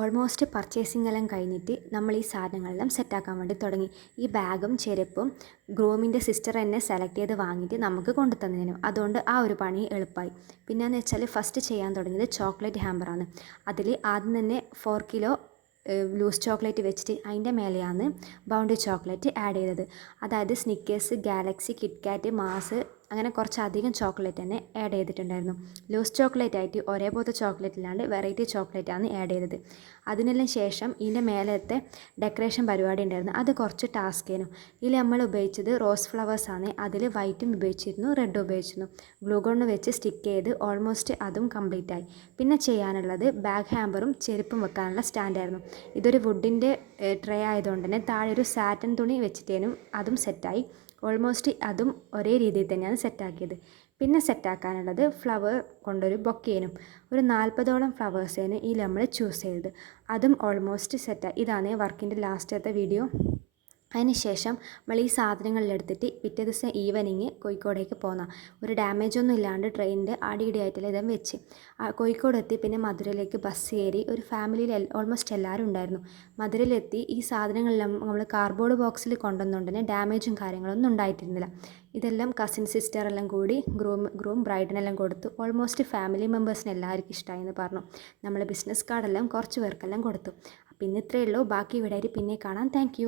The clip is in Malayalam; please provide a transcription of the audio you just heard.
ഓൾമോസ്റ്റ് പർച്ചേസിംഗ് എല്ലാം കഴിഞ്ഞിട്ട് നമ്മൾ ഈ സാധനങ്ങളെല്ലാം സെറ്റാക്കാൻ വേണ്ടി തുടങ്ങി. ഈ ബാഗും ചെരുപ്പും ഗ്രൂമിൻ്റെ സിസ്റ്റർ എന്നെ സെലക്ട് ചെയ്ത് വാങ്ങിയിട്ട് നമുക്ക് കൊണ്ടു തന്നതിനും, അതുകൊണ്ട് ആ ഒരു പണി എളുപ്പമായി. പിന്നെയെന്ന് വെച്ചാൽ ഫസ്റ്റ് ചെയ്യാൻ തുടങ്ങിയത് ചോക്ലേറ്റ് ഹാമ്പറാണ്. അതിൽ ആദ്യം തന്നെ 4 കിലോ ലൂസ് ചോക്ലേറ്റ് വെച്ചിട്ട് അതിൻ്റെ മേലെയാണ് ബൗണ്ടറി ചോക്ലേറ്റ് ആഡ് ചെയ്തത്. അതായത് സ്നിക്കേഴ്സ്, ഗാലക്സി, കിറ്റ്കാറ്റ്, മാസ് അങ്ങനെ കുറച്ചധികം ചോക്ലേറ്റ് തന്നെ ആഡ് ചെയ്തിട്ടുണ്ടായിരുന്നു. ലൂസ് ചോക്ലേറ്റ് ആയിട്ട് ഒരേപോലത്തെ ചോക്ലേറ്റ് ഇല്ലാണ്ട് വെറൈറ്റി ചോക്ലേറ്റാണ് ആഡ് ചെയ്തത്. അതിനെല്ലാം ശേഷം ഇതിൻ്റെ മേലത്തെ ഡെക്കറേഷൻ പരിപാടി ഉണ്ടായിരുന്നു. അത് കുറച്ച് ടാസ്കേനു. ഇതിൽ നമ്മൾ ഉപയോഗിച്ചത് റോസ് ഫ്ലവേഴ്സാണ്. അതിൽ വൈറ്റും ഉപയോഗിച്ചിരുന്നു, റെഡും ഉപയോഗിച്ചിരുന്നു. ഗ്ലൂ ഗൺ വെച്ച് സ്റ്റിക്ക് ചെയ്ത് ഓൾമോസ്റ്റ് അതും കംപ്ലീറ്റ് ആയി. പിന്നെ ചെയ്യാനുള്ളത് ബാഗ് ഹാമ്പറും ചെരുപ്പും വെക്കാനുള്ള സ്റ്റാൻഡായിരുന്നു. ഇതൊരു വുഡിൻ്റെ ട്രേ ആയതുകൊണ്ട് തന്നെ താഴെ ഒരു സാറ്റൻ തുണി വെച്ചിട്ടേനും അതും സെറ്റായി. ഓൾമോസ്റ്റ് അതും ഒരേ രീതിയിൽ തന്നെയാണ് സെറ്റാക്കിയത്. പിന്നെ സെറ്റാക്കാനുള്ളത് ഫ്ലവർ കൊണ്ടൊരു ബൊക്കേനും ഒരു 40ഓളം ഫ്ലവേഴ്സേന് ഈ നമ്മൾ ചൂസ് ചെയ്തത്. അതും ഓൾമോസ്റ്റ് സെറ്റായി. ഇതാണ് വർക്കിൻ്റെ ലാസ്റ്റത്തെ വീഡിയോ. അതിന് ശേഷം നമ്മൾ ഈ സാധനങ്ങളിലെടുത്തിട്ട് പിറ്റേ ദിവസം ഈവനിങ് കോഴിക്കോടേക്ക് പോന്ന ഒരു ഡാമേജ് ഒന്നും ഇല്ലാണ്ട് ട്രെയിനിൻ്റെ അടിയിടിയായിട്ടെല്ലാം ഇതും വെച്ച് കോഴിക്കോട് എത്തി. പിന്നെ മധുരയിലേക്ക് ബസ് കയറി. ഒരു ഫാമിലിയിൽ ഓൾമോസ്റ്റ് എല്ലാവരും ഉണ്ടായിരുന്നു. മധുരയിലെത്തി. ഈ സാധനങ്ങളെല്ലാം നമ്മൾ കാർഡ്ബോർഡ് ബോക്സിൽ കൊണ്ടുവന്നുകൊണ്ട് തന്നെ ഡാമേജും കാര്യങ്ങളൊന്നും ഉണ്ടായിട്ടിരുന്നില്ല. ഇതെല്ലാം കസിൻ സിസ്റ്ററെല്ലാം കൂടി ഗ്രൂം ബ്രൈഡിനെല്ലാം കൊടുത്തു. ഓൾമോസ്റ്റ് ഫാമിലി മെമ്പേഴ്സിന് എല്ലാവർക്കും ഇഷ്ടമായി എന്ന് പറഞ്ഞു. നമ്മൾ ബിസിനസ് കാർഡെല്ലാം കുറച്ച് പേർക്കെല്ലാം കൊടുത്തു. അപ്പോൾ ഇന്ന് ഇത്രയേ ഉള്ളൂ. ബാക്കി വീഡിയോയിൽ പിന്നെ കാണാം. താങ്ക്